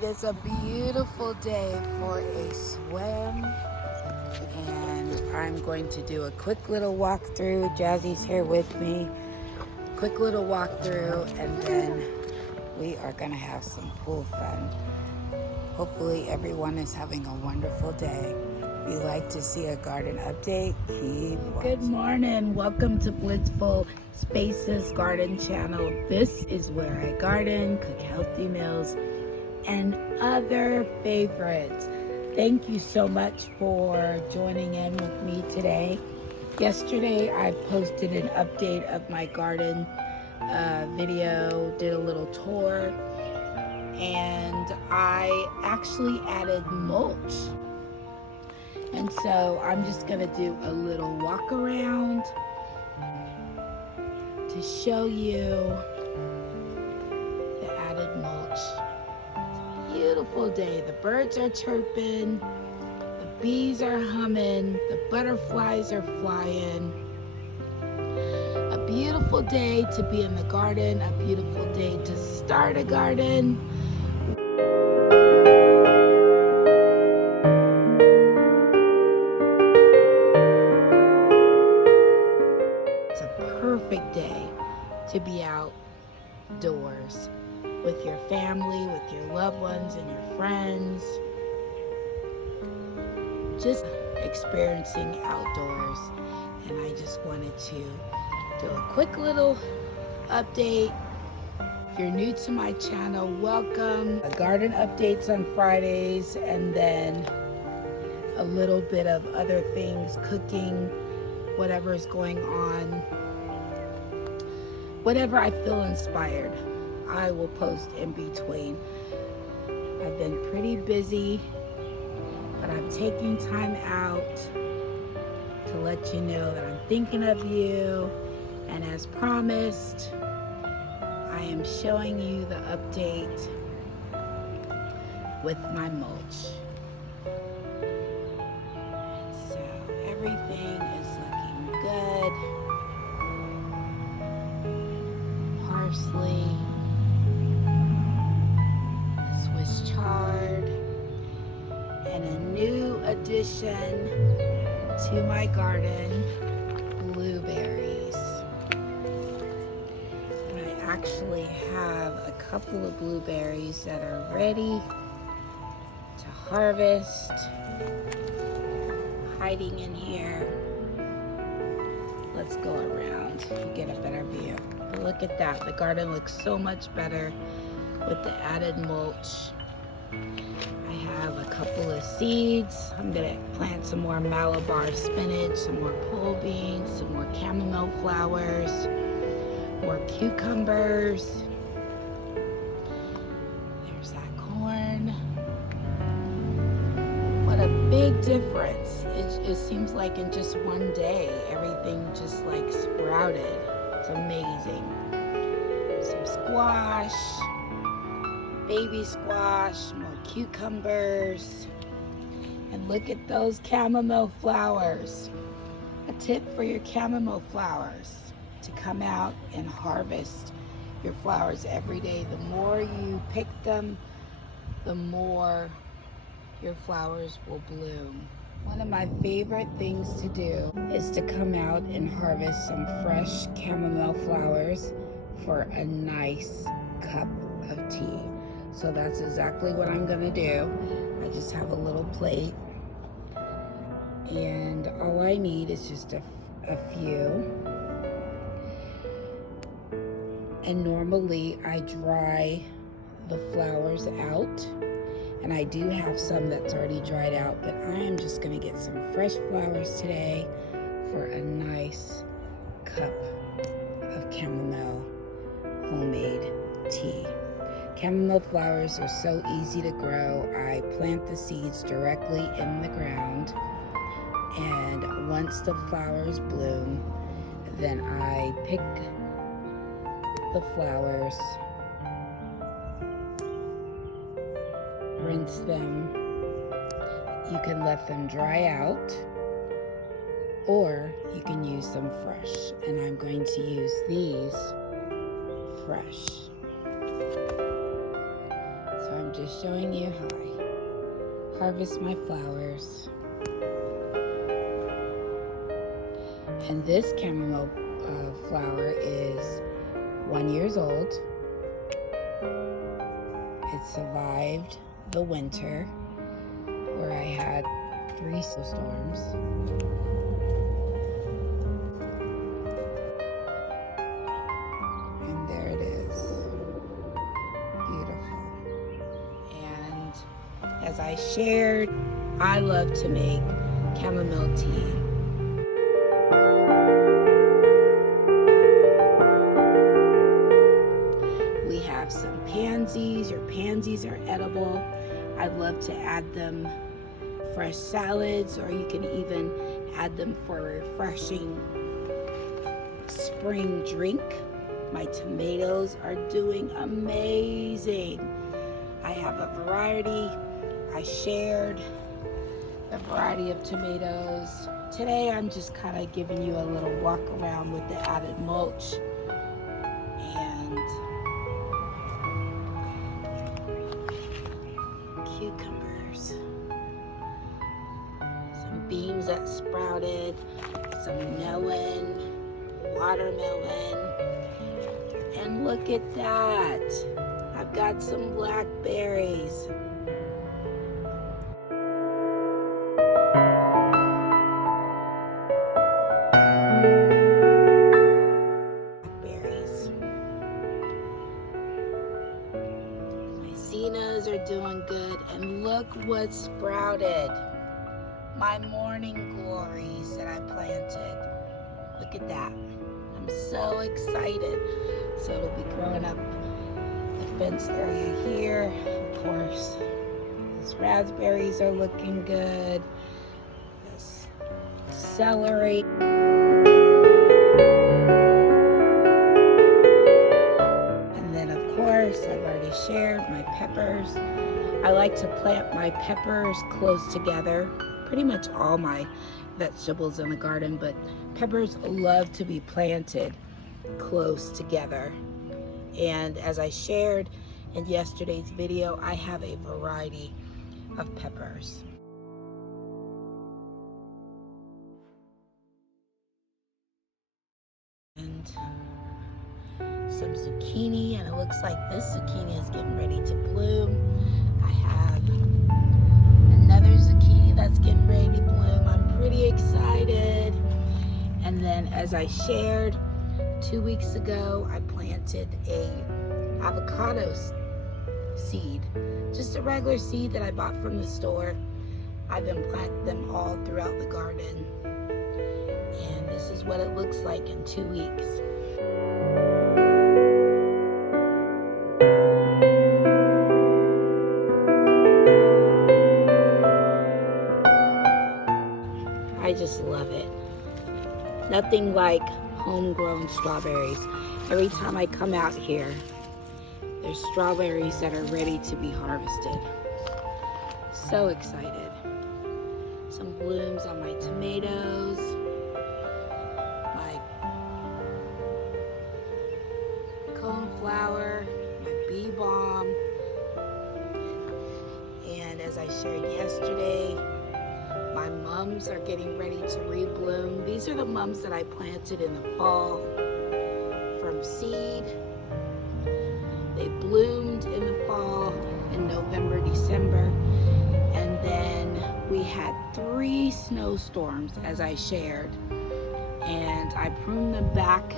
It is a beautiful day for a swim, and I'm going to do a quick little walkthrough. Jazzy's here with me. Quick little walkthrough, and then we are going to have some pool fun. Hopefully everyone is having a wonderful day. If you like to see a garden update, keep watching. Good morning. Welcome to Blissful Spaces Garden Channel. This is where I garden, cook healthy meals, and other favorites. Thank you so much for joining in with me today. Yesterday I posted an update of my garden video, did a little tour, and I actually added mulch. And so I'm just gonna do a little walk around to show you the added mulch. Beautiful day. The birds are chirping, the bees are humming, the butterflies are flying. A beautiful day to be in the garden, a beautiful day to start a garden. It's a perfect day to be outdoors with your family, with your loved ones and your friends, just experiencing outdoors. And I just wanted to do a quick little update. If you're new to my channel, welcome. Garden updates on Fridays, and then a little bit of other things, cooking, whatever is going on, whatever I feel inspired, I will post in between. I've been pretty busy, but I'm taking time out to let you know that I'm thinking of you. And as promised, I am showing you the update with my mulch. So everything is looking good. Parsley, Swiss chard, and a new addition to my garden, blueberries. And I actually have a couple of blueberries that are ready to harvest, hiding in here. Let's go around and get a better view. But look at that, the garden looks so much better with the added mulch. I have a couple of seeds. I'm gonna plant some more Malabar spinach, some more pole beans, some more chamomile flowers, more cucumbers. There's that corn. What a big difference. It seems like in just one day, everything just like sprouted. It's amazing. Some squash, baby squash, more cucumbers, and look at those chamomile flowers. A tip for your chamomile flowers: to come out and harvest your flowers every day. The more you pick them, the more your flowers will bloom. One of my favorite things to do is to come out and harvest some fresh chamomile flowers for a nice cup of tea. So that's exactly what I'm gonna do. I just have a little plate, and all I need is just a few. And normally I dry the flowers out, and I do have some that's already dried out, but I am just gonna get some fresh flowers today for a nice cup of chamomile homemade tea. Chamomile flowers are so easy to grow. I plant the seeds directly in the ground, and once the flowers bloom, then I pick the flowers, rinse them. You can let them dry out, or you can use them fresh. And I'm going to use these fresh. So I'm just just showing you how I harvest my flowers. And this chamomile flower is 1 year old. It survived the winter where I had 3 storms. And there it is. Beautiful. And as I shared, I love to make chamomile tea. We have some pansies. Your pansies are edible. I love to add them fresh salads, or you can even add them for a refreshing spring drink. My tomatoes are doing amazing. I have a variety. I shared a variety of tomatoes. Today I'm just kind of giving you a little walk around with the added mulch. And cucumbers, some beans that sprouted, some melon, watermelon, and look at that. I've got some blackberries. Zinnias are doing good, and look what sprouted. My morning glories that I planted. Look at that. I'm so excited. So it'll be growing up the fence area here. Of course, these raspberries are looking good. This celery. I've already shared my peppers. I like to plant my peppers close together. Pretty much all my vegetables in the garden, but peppers love to be planted close together. And as I shared in yesterday's video, I have a variety of peppers. And some zucchini, and it looks like this zucchini is getting ready to bloom. I have another zucchini that's getting ready to bloom. I'm pretty excited. And then as I shared 2 weeks ago, I planted a avocado seed, just a regular seed that I bought from the store. I've been planting them all throughout the garden, and this is what it looks like in 2 weeks. I just love it. Nothing like homegrown strawberries. Every time I come out here, there's strawberries that are ready to be harvested. So excited. Some blooms on my tomatoes, my coneflower, my bee balm, and as I shared yesterday, my mums are getting ready to rebloom. These are the mums that I planted in the fall from seed. They bloomed in the fall in November, December, and then we had 3 snowstorms, as I shared, and I pruned them back,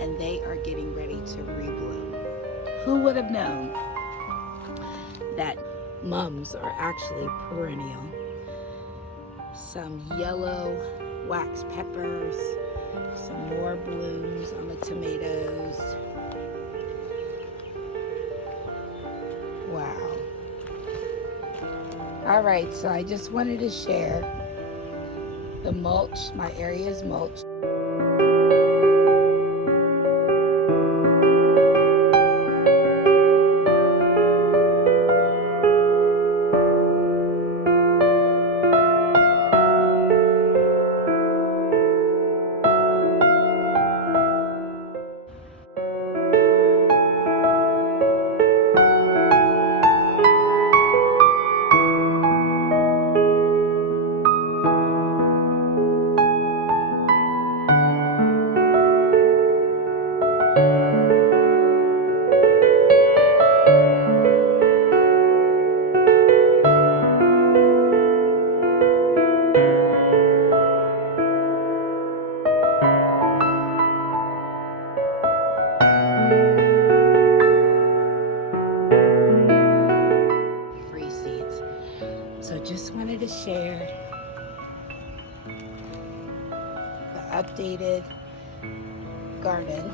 and they are getting ready to rebloom. Who would have known that mums are actually perennial? Some yellow wax peppers, some more blooms on the tomatoes. Wow. All right, so I just wanted to share the mulch. My area is mulched. just wanted to share the updated garden.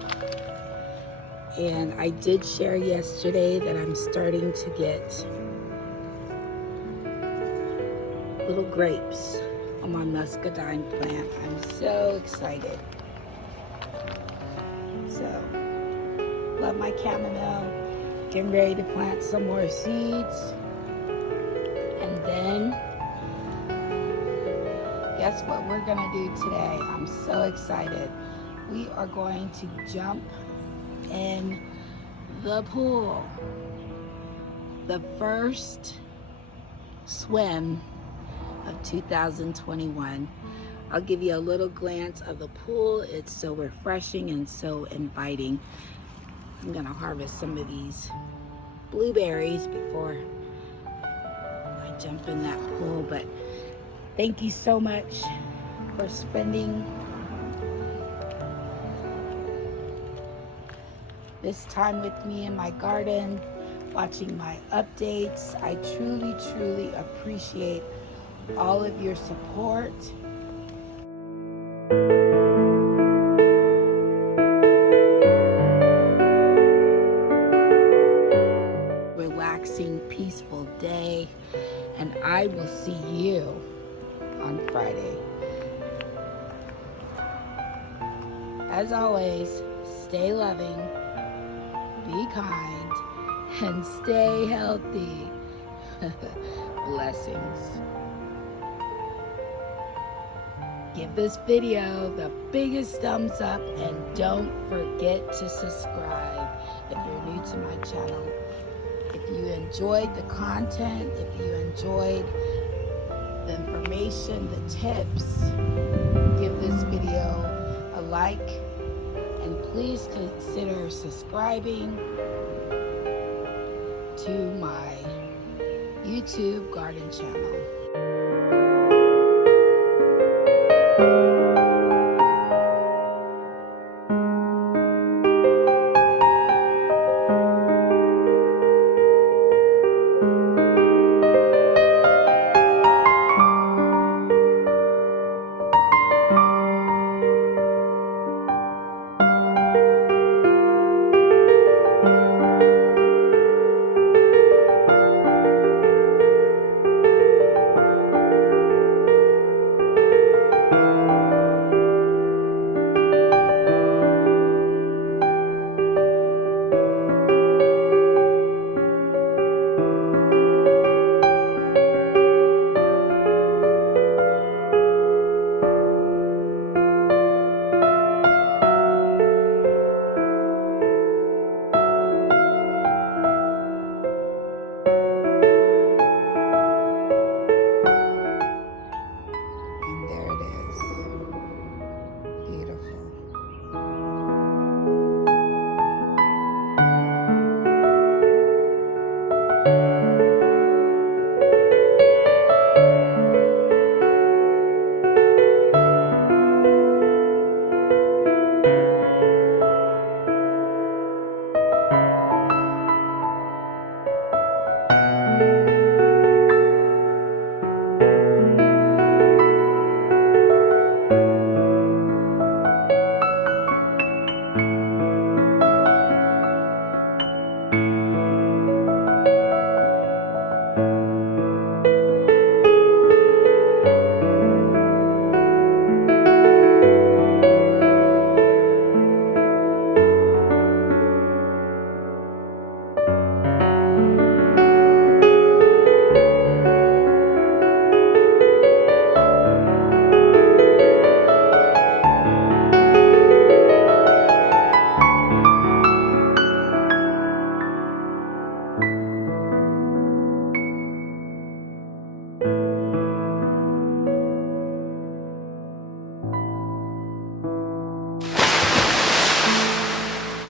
And I did share yesterday that I'm starting to get little grapes on my muscadine plant. I'm so excited. So, love my chamomile. Getting ready to plant some more seeds. And then, guess what we're gonna do today? I'm so excited. We are going to jump in the pool. The first swim of 2021. I'll give you a little glance of the pool. It's so refreshing and so inviting. I'm gonna harvest some of these blueberries before I jump in that pool, but thank you so much for spending this time with me in my garden, watching my updates. I truly, truly appreciate all of your support. Relaxing, peaceful day, and I will see you on Friday. As always, stay loving, be kind, and stay healthy. Blessings. Give this video the biggest thumbs up and don't forget to subscribe if you're new to my channel. If you enjoyed the content, if you enjoyed the information, the tips, give this video a like, and please consider subscribing to my YouTube garden channel.